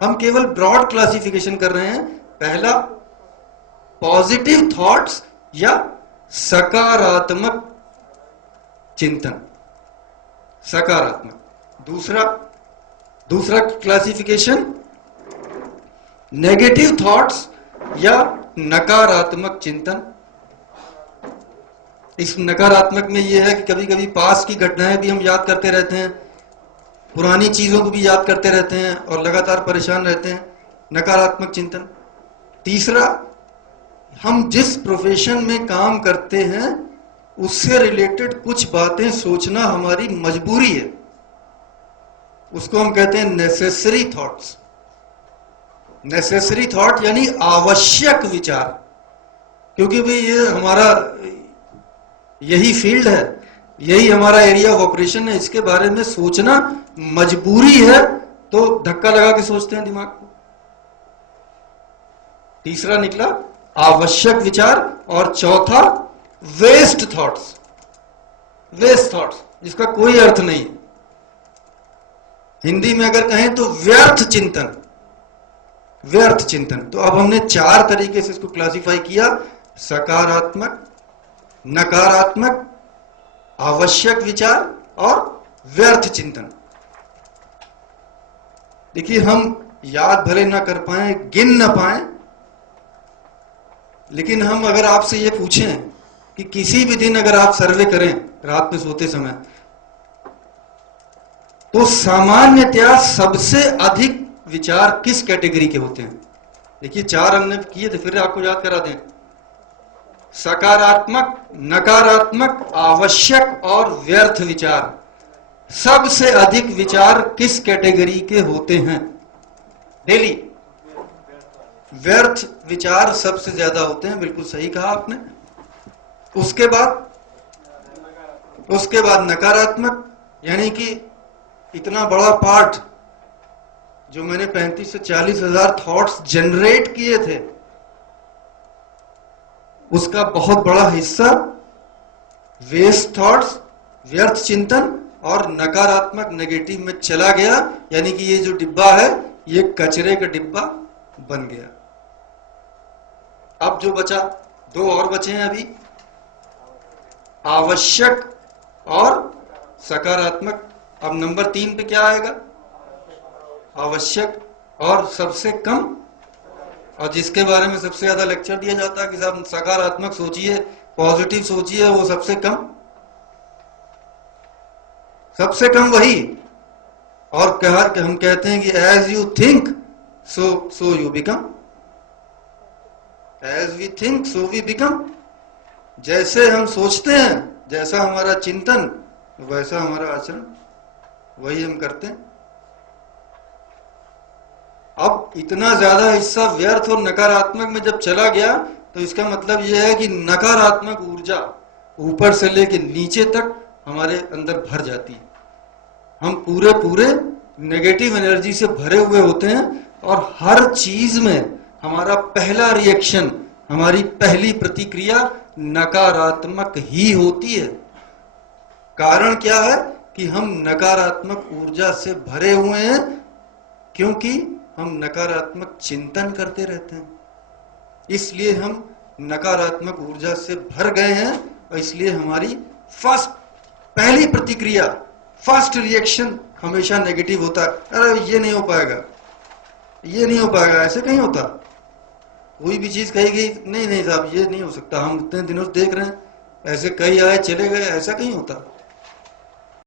हम केवल broad classification कर रहे हैं। पहला, पॉजिटिव थॉट्स या सकारात्मक चिंतन, सकारात्मक। दूसरा क्लासिफिकेशन, नेगेटिव थॉट्स या नकारात्मक चिंतन। इस नकारात्मक में यह है कि कभी कभी पास की घटनाएं भी हम याद करते रहते हैं, पुरानी चीजों को भी याद करते रहते हैं और लगातार परेशान रहते हैं, नकारात्मक चिंतन। तीसरा, हम जिस प्रोफेशन में काम करते हैं उससे रिलेटेड कुछ बातें सोचना हमारी मजबूरी है, उसको हम कहते हैं नेसेसरी थॉट्स। नेसेसरी थॉट यानी आवश्यक विचार, क्योंकि भाई ये हमारा यही फील्ड है, यही हमारा एरिया ऑफ ऑपरेशन है, इसके बारे में सोचना मजबूरी है, तो धक्का लगा के सोचते हैं दिमाग को। तीसरा निकला आवश्यक विचार, और चौथा वेस्ट थॉट्स। वेस्ट थॉट्स जिसका कोई अर्थ नहीं, हिंदी में अगर कहें तो व्यर्थ चिंतन। व्यर्थ चिंतन। तो अब हमने 4 तरीके से इसको क्लासिफाई किया, सकारात्मक, नकारात्मक, आवश्यक विचार और व्यर्थ चिंतन। देखिए, हम याद भले ना कर पाए, गिन ना पाए, लेकिन हम अगर आपसे ये पूछें कि किसी भी दिन अगर आप सर्वे करें रात में सोते समय, तो सामान्यतया सबसे अधिक विचार किस कैटेगरी के होते हैं? देखिए, 4 हमने किए थे, फिर आपको याद करा दें। सकारात्मक, नकारात्मक, आवश्यक और व्यर्थ विचार। सबसे अधिक विचार किस कैटेगरी के होते हैं डेली? व्यर्थ विचार सबसे ज्यादा होते हैं, बिल्कुल सही कहा आपने। उसके बाद नकारात्मक, यानी कि इतना बड़ा पार्ट जो मैंने 35 से 40 हजार थॉट्स जनरेट किए थे, उसका बहुत बड़ा हिस्सा वेस्ट थॉट्स, व्यर्थ चिंतन और नकारात्मक, नेगेटिव में चला गया। यानी कि ये जो डिब्बा है ये कचरे का डिब्बा बन गया। अब जो बचा, 2 और बचे हैं अभी, आवश्यक और सकारात्मक। अब नंबर 3 पे क्या आएगा? आवश्यक और सबसे कम, और जिसके बारे में सबसे ज्यादा लेक्चर दिया जाता है कि साहब सकारात्मक सोचिए, पॉजिटिव सोचिए, वो सबसे कम। सबसे कम वही। और हम कहते हैं कि as you think so you become. As we think so we become. जैसे हम सोचते हैं, जैसा हमारा चिंतन, वैसा हमारा आचरण, वही हम करते हैं। अब इतना ज्यादा हिस्सा व्यर्थ और नकारात्मक में जब चला गया, तो इसका मतलब यह है कि नकारात्मक ऊर्जा ऊपर से लेके नीचे तक हमारे अंदर भर जाती है। हम पूरे नेगेटिव एनर्जी से भरे हुए होते हैं, और हर चीज में हमारा पहला रिएक्शन, हमारी पहली प्रतिक्रिया नकारात्मक ही होती है। कारण क्या है कि हम नकारात्मक ऊर्जा से भरे हुए हैं, क्योंकि हम नकारात्मक चिंतन करते रहते हैं। इसलिए हम नकारात्मक ऊर्जा से भर गए हैं, और इसलिए हमारी पहली प्रतिक्रिया, फर्स्ट रिएक्शन हमेशा नेगेटिव होता है। अरे ये नहीं हो पाएगा, ये नहीं हो पाएगा, ऐसे कहीं होता। कोई भी चीज कही गई, नहीं नहीं साहब ये नहीं हो सकता, हम इतने दिनों से देख रहे हैं, ऐसे कई आए चले गए, ऐसा कहीं होता।